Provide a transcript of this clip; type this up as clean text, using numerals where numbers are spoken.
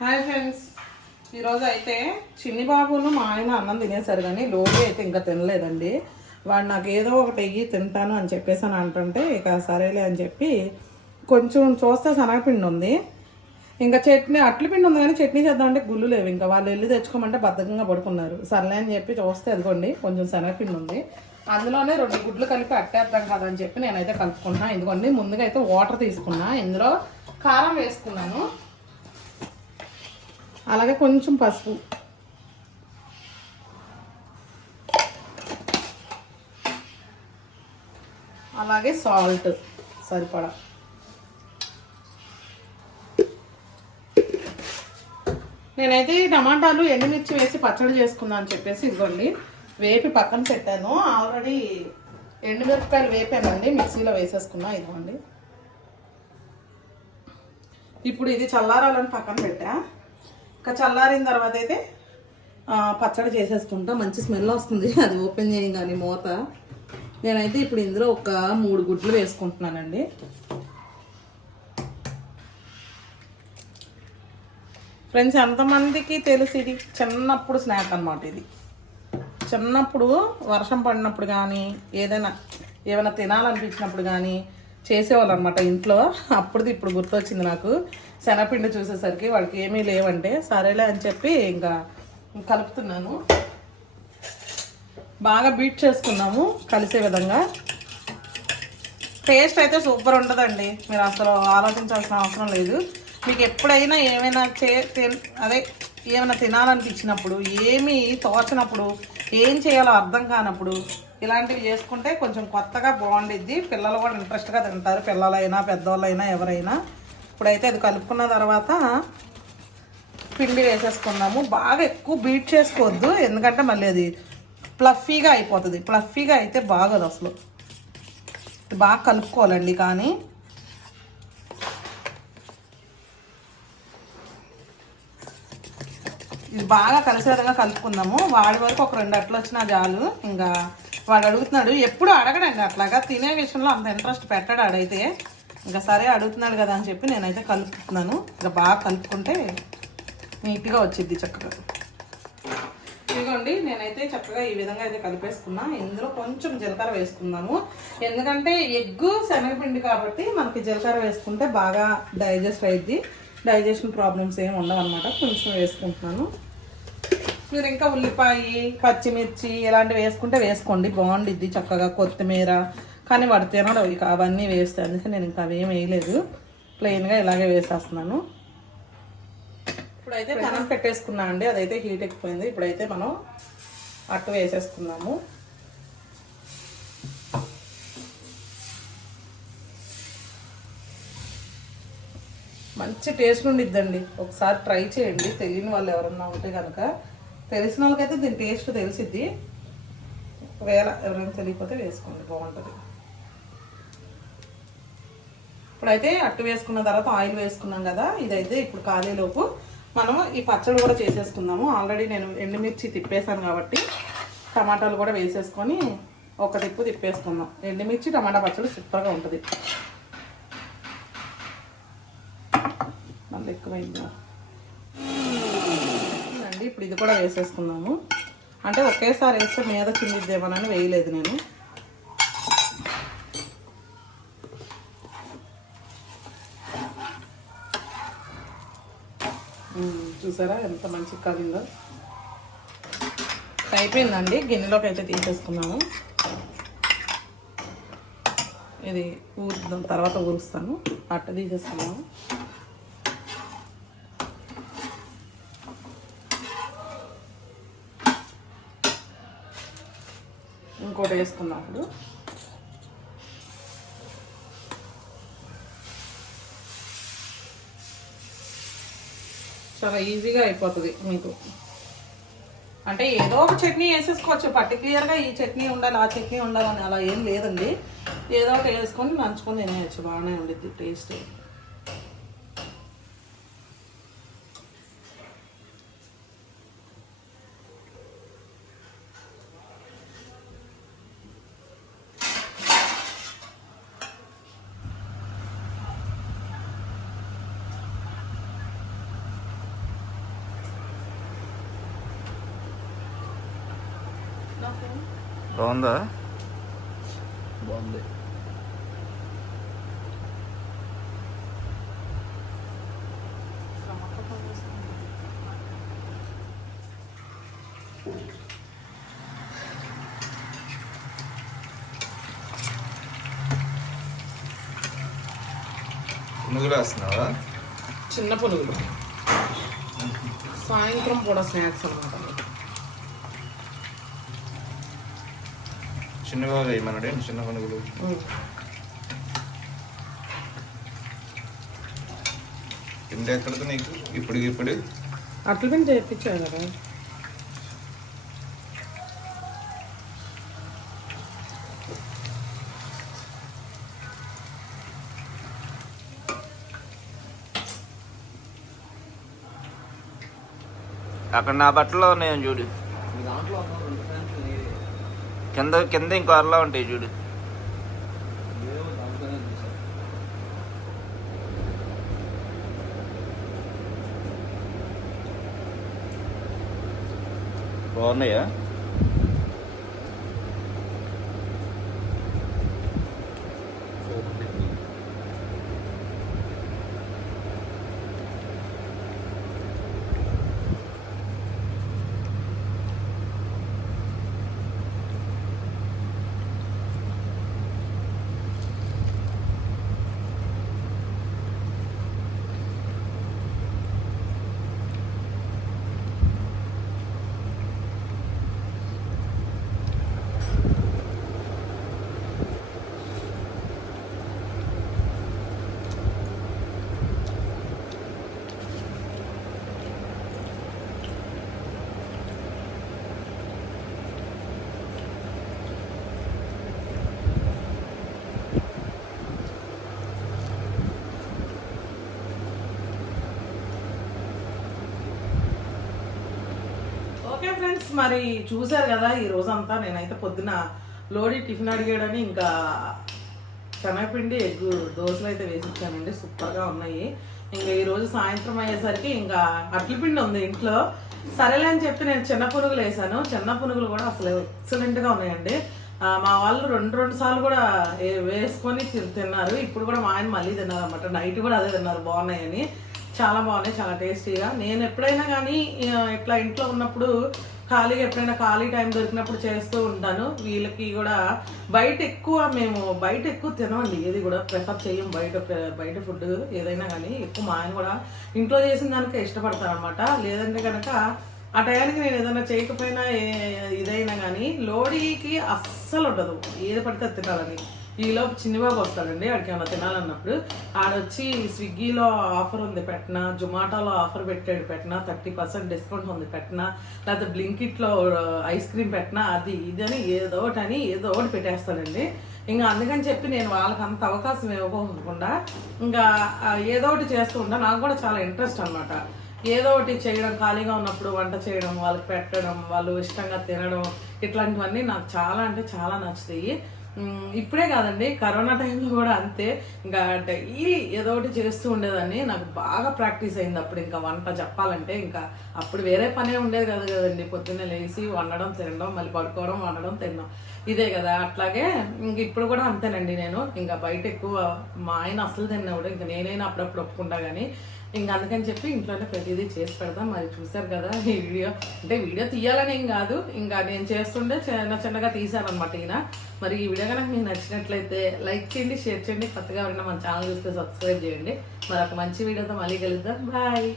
Hi friends, ఈరోజు అయితే చిన్ని బాబును మా ఆయన అన్నం తినేసారు కానీ లోపి అయితే ఇంకా తినలేదండి. వాడు నాకు ఏదో ఒకటి వెయ్యి తింటాను అని చెప్పేసి అని అంటుంటే ఇక సరేలే అని చెప్పి కొంచెం చూస్తే శనగపిండి ఉంది, ఇంకా చట్నీ అట్ల పిండి ఉంది కానీ చట్నీ చేద్దామంటే గుళ్ళు లేవు. ఇంకా వాళ్ళు వెళ్ళి తెచ్చుకోమంటే బద్ధకంగా పడుకున్నారు. సర్లే అని చెప్పి చూస్తే అనుకోండి కొంచెం శనగపిండి ఉంది, అందులోనే 2 గుడ్లు కలిపి అట్టేద్దాం కదా అని చెప్పి నేనైతే కలుపుకున్నా. ఎందుకండి ముందుగా అయితే వాటర్ తీసుకున్నా, ఇందులో కారం వేసుకున్నాను, అలాగే కొంచెం పసుపు, అలాగే సాల్ట్ సరిపడా. నేనైతే టమాటాలు ఎండుమిర్చి వేసి పచ్చడి చేసుకుందాం అని చెప్పేసి ఇదిగోండి వేపి పక్కన పెట్టాను. ఆల్రెడీ ఎండుమిరపకాయలు వేపానండి, మిక్సీలో వేసేసుకున్నా. ఇదిగోండి ఇప్పుడు ఇది చల్లారాలని పక్కన పెట్టా. ఇంకా చల్లారిన తర్వాత అయితే పచ్చడి చేసేసుకుంటా. మంచి స్మెల్ వస్తుంది అది ఓపెన్ చేయగానే మూత. నేనైతే ఇప్పుడు ఇందులో ఒక 3 గుడ్లు వేసుకుంటున్నానండి. ఫ్రెండ్స్, ఎంతమందికి తెలుసు ఇది చిన్నప్పుడు స్నాక్ అన్నమాట. ఇది చిన్నప్పుడు వర్షం పడినప్పుడు కానీ ఏమైనా తినాలనిపించినప్పుడు కానీ చేసేవాళ్ళు అనమాట ఇంట్లో. అప్పుడుది ఇప్పుడు గుర్తొచ్చింది నాకు. శనగపిండి చూసేసరికి వాడికి ఏమీ లేవంటే సరేలే అని చెప్పి ఇంకా కలుపుతున్నాను. బాగా బీట్ చేసుకున్నాము కలిసే విధంగా. టేస్ట్ అయితే సూపర్ ఉంటుందండి, మీరు అసలు ఆలోచించాల్సిన అవసరం లేదు. మీకు ఎప్పుడైనా ఏమైనా ఏమైనా తినాలనిపించినప్పుడు, ఏమీ తోచనప్పుడు, ఏం చేయాలో అర్థం కానప్పుడు ఇలాంటివి చేసుకుంటే కొంచెం కొత్తగా బాగుండిద్ది. పిల్లలు కూడా ఇంట్రెస్ట్గా తింటారు, పిల్లలైనా పెద్దవాళ్ళైనా ఎవరైనా. ఇప్పుడైతే అది కలుపుకున్న తర్వాత పిండి వేసేసుకున్నాము. బాగా ఎక్కువ బీట్ చేసుకోవద్దు, ఎందుకంటే మళ్ళీ అది ప్లఫీగా అయిపోతుంది. ప్లఫీగా అయితే బాగోదు అసలు. బాగా కలుపుకోవాలండి. కానీ ఇది బాగా కలిసే విధంగా కలుపుకుందాము. వాడి వరకు ఒక 2 అట్లు వచ్చినా చాలు. ఇంకా వాడు అడుగుతున్నాడు, ఎప్పుడు అడగడండి అట్లాగా, తినే విషయంలో అంత ఇంట్రెస్ట్ పెట్టాడు ఆడైతే. ఇంకా సరే అడుగుతున్నాడు కదా అని చెప్పి నేనైతే కలుపుతున్నాను. ఇంకా బాగా కలుపుకుంటే నీట్గా వచ్చిద్ది చక్కగా. ఇదిగోండి నేనైతే చక్కగా ఈ విధంగా అయితే కలిపేసుకున్నా. ఇందులో కొంచెం జీలకర్ర వేసుకుందాము, ఎందుకంటే ఎగ్గు శనగపిండి కాబట్టి మనకి జీలకర్ర వేసుకుంటే బాగా డైజెస్ట్ అయ్యిద్ది. డైజెషన్ ప్రాబ్లమ్స్ ఏమి ఉండవు అనమాట. కొంచెం వేసుకుంటున్నాను. మీరు ఇంకా ఉల్లిపాయ, పచ్చిమిర్చి ఇలాంటివి వేసుకుంటే వేసుకోండి, బాగుండిద్ది చక్కగా. కొత్తిమీర, కానీ వాడు తినడం ఇక అవన్నీ వేస్తే, అందుకే నేను ఇంకా అవేం వేయలేదు, ప్లెయిన్గా ఇలాగే వేసేస్తున్నాను. ఇప్పుడైతే పెనం పెట్టేసుకున్నా అండి, అదైతే హీట్ ఎక్కిపోయింది. ఇప్పుడైతే మనం అట్టు వేసేసుకున్నాము. మంచి టేస్ట్ ఉండిద్దండి, ఒకసారి ట్రై చేయండి. తెలియని వాళ్ళు ఎవరన్నా ఉంటే కనుక. తెలిసిన వాళ్ళకైతే దీని టేస్ట్ తెలిసిద్ది, ఒకవేళ ఎవరైనా తెలియకపోతే వేసుకోండి, బాగుంటుంది. ఇప్పుడైతే అట్టు వేసుకున్న తర్వాత ఆయిల్ వేసుకున్నాం కదా, ఇదైతే ఇప్పుడు కాలేలోపు మనం ఈ పచ్చడి కూడా చేసేసుకుందాము. ఆల్రెడీ నేను ఎండుమిర్చి తిప్పేసాను కాబట్టి టమాటాలు కూడా వేసేసుకొని ఒక తిప్పేసుకుందాం. ఎండుమిర్చి టమాటా పచ్చడి సూపర్గా ఉంటుంది. మళ్ళీ ఎక్కువైందా అండి. ఇప్పుడు ఇది కూడా వేసేసుకున్నాము. అంటే ఒకేసారి వేస్తే మీద చిందిద్దేమోనని వేయలేదు నేను. చూసారా ఎంత మంచిగా కాలిందో. అయిపోయిందండి, గిన్నెలోకి అయితే తీసేసుకున్నాము. ఇది తర్వాత ఊరుస్తాను. అట్ట తీసేసుకున్నాము. ఇంకోటి వేసుకున్నప్పుడు చాలా ఈజీగా అయిపోతుంది మీకు. అంటే ఏదో ఒక చట్నీ వేసేసుకోవచ్చు, పర్టికులర్గా ఈ చట్నీ ఉండాలి, ఆ చట్నీ ఉండాలని అలా ఏం లేదండి. ఏదో ఒకటి వేసుకొని నంచుకొని తినేయచ్చు, బాగానే ఉండిద్ది టేస్ట్. బాగుందా? బాగుంది. పునుగులు వేస్తున్నావా? చిన్న పునుగులు, సాయంత్రం కూడా స్నాక్స్ అన్నమాట. చిన్నగా వేయమన్నాడే చిన్న పునుగులు. పిండి ఎక్కడితో నీకు ఇప్పుడు అట్ల పిండి తెప్పించావు కదా. అక్కడ నా బట్టలో ఉన్నాయని చూడు, కింద కింద ఇంకో అరలా ఉంటాయి చూడు. బాగున్నాయా? ఓకే ఫ్రెండ్స్, మరి చూసారు కదా ఈ రోజంతా. నేనైతే పొద్దున లోడీ టిఫిన్ అడిగాడని ఇంకా శనగపిండి ఎగ్గు దోశలు అయితే వేసిచ్చానండి. సూపర్గా ఉన్నాయి. ఇంకా ఈరోజు సాయంత్రం అయ్యేసరికి ఇంకా అట్ల పిండి ఉంది ఇంట్లో. సరేలే అని చెప్పి నేను చిన్న పునుగులు వేసాను. చిన్న పునుగులు కూడా అసలు ఎక్సలెంట్గా ఉన్నాయండి. మా వాళ్ళు రెండు సార్లు కూడా వేసుకొని తిన్నారు. ఇప్పుడు కూడా మా ఆయన మళ్ళీ తిన్నారు అనమాట. నైట్ కూడా అదే తిన్నారు. బాగున్నాయని, చాలా బాగున్నాయి, చాలా టేస్టీగా. నేను ఎప్పుడైనా కానీ ఇట్లా ఇంట్లో ఉన్నప్పుడు ఖాళీగా ఎప్పుడైనా ఖాళీ టైం దొరికినప్పుడు చేస్తూ ఉంటాను. వీళ్ళకి కూడా మేము బయట ఎక్కువ తినమండి, ఏది కూడా ప్రిఫర్ చేయం. బయట ఫుడ్ ఏదైనా కానీ ఎక్కువ మా ఆయన కూడా ఇంట్లో చేసిన దానికే ఇష్టపడతాను అనమాట. లేదంటే కనుక ఆ టయానికి నేను ఏదైనా చేయకపోయినా ఇదైనా కానీ లోడీకి అస్సలు ఉండదు ఏది పడితే తినాలని. ఈలోపు చిన్నబాబు వస్తాడండి, ఆడికి ఏమైనా తినాలన్నప్పుడు. ఆడొచ్చి స్విగ్గీలో ఆఫర్ ఉంది పెట్టినా, జొమాటోలో ఆఫర్ పెట్టినా, 30% డిస్కౌంట్ ఉంది పెట్టినా, లేకపోతే బ్లింకిట్లో ఐస్ క్రీమ్ పెట్టినా, అది ఇదని ఏదో ఒకటి పెట్టేస్తాడండి. ఇంకా అందుకని చెప్పి నేను వాళ్ళకి అంత అవకాశం ఇవ్వకుండా ఇంకా ఏదో ఒకటి చేస్తూ ఉంటాను. నాకు కూడా చాలా ఇంట్రెస్ట్ అనమాట. ఏదో ఒకటి చేయడం, ఖాళీగా ఉన్నప్పుడు వంట చేయడం, వాళ్ళకి పెట్టడం, వాళ్ళు ఇష్టంగా తినడం, ఇట్లాంటివన్నీ నాకు చాలా అంటే చాలా నచ్చుతాయి. ఇప్పుడే కాదండి, కరోనా టైంలో కూడా అంతే. ఇంకా డైలీ ఏదో ఒకటి చేస్తూ ఉండేదాన్ని. నాకు బాగా ప్రాక్టీస్ అయింది అప్పుడు. ఇంకా వంట చెప్పాలంటే ఇంకా అప్పుడు వేరే పనే ఉండేది కదా కదండి. పొద్దున్నే లేచి వండడం, తినడం, మళ్ళీ పడుకోవడం, వండడం, తినడం, ఇదే కదా. అట్లాగే ఇంక ఇప్పుడు కూడా అంతేనండి. నేను ఇంకా బయట ఎక్కువ మా ఆయన అసలు తిన్నప్పుడు ఇంకా నేనైనా అప్పుడప్పుడు ఒప్పుకుంటా కానీ ఇంకా అందుకని చెప్పి ఇంట్లోనే ప్రతిదీ చేసి పెడతాం. మరి చూసారు కదా ఈ వీడియో. అంటే వీడియో తీయాలని ఏం కాదు, ఇంకా నేను చేస్తుంటే చిన్నగా తీసానమాట ఈయన. మరి ఈ వీడియో కనుక మీకు నచ్చినట్లయితే లైక్ చేయండి, షేర్ చేయండి. కొత్తగా ఉన్న మన ఛానల్ చూస్తే సబ్స్క్రైబ్ చేయండి. మరి ఒక మంచి వీడియోతో మళ్ళీ కలుద్దాం. బాయ్.